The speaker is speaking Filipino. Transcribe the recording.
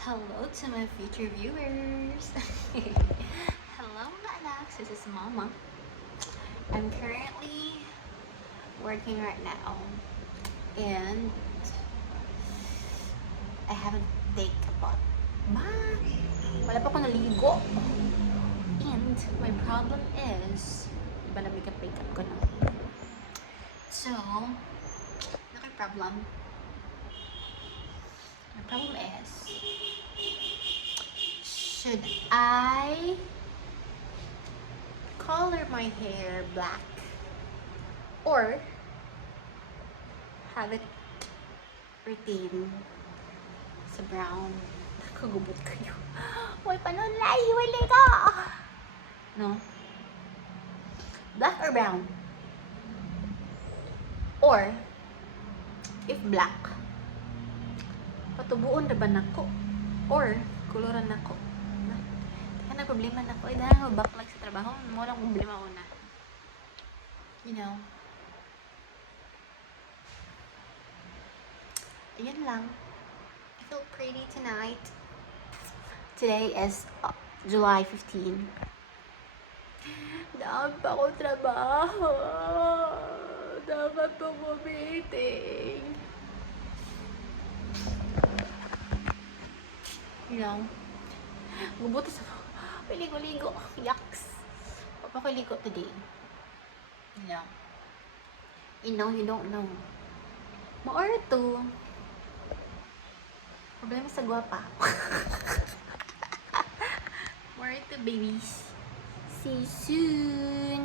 Hello to my future viewers. Hello mga anak, this is Mama. I'm currently working right now and I haven't taken a bath. Wala pa ako naligo. And my problem is, iba na makeup ko na. So, problem. My problem is, should I color my hair black or have it retain sa brown? Nakagubot kayo. Uy, panulay! Wala ka! No? Black or brown? Or, if black, patubuon na ba nako? Or, kuluran nako? Kaya na problema nako. Ay, dahil mabaklag sa trabaho, mo lang problema una. You know? Ayan lang. I feel pretty tonight. Today is July 15. Daan pa ako trabaho. Dapat pa ko meeting. You know? Gubutas ako. Piligo-ligo. Yucks. Papakiligo today. You know? You know, you don't know. Maor to. Problema sa guwapa. Maor to, babies. See you soon.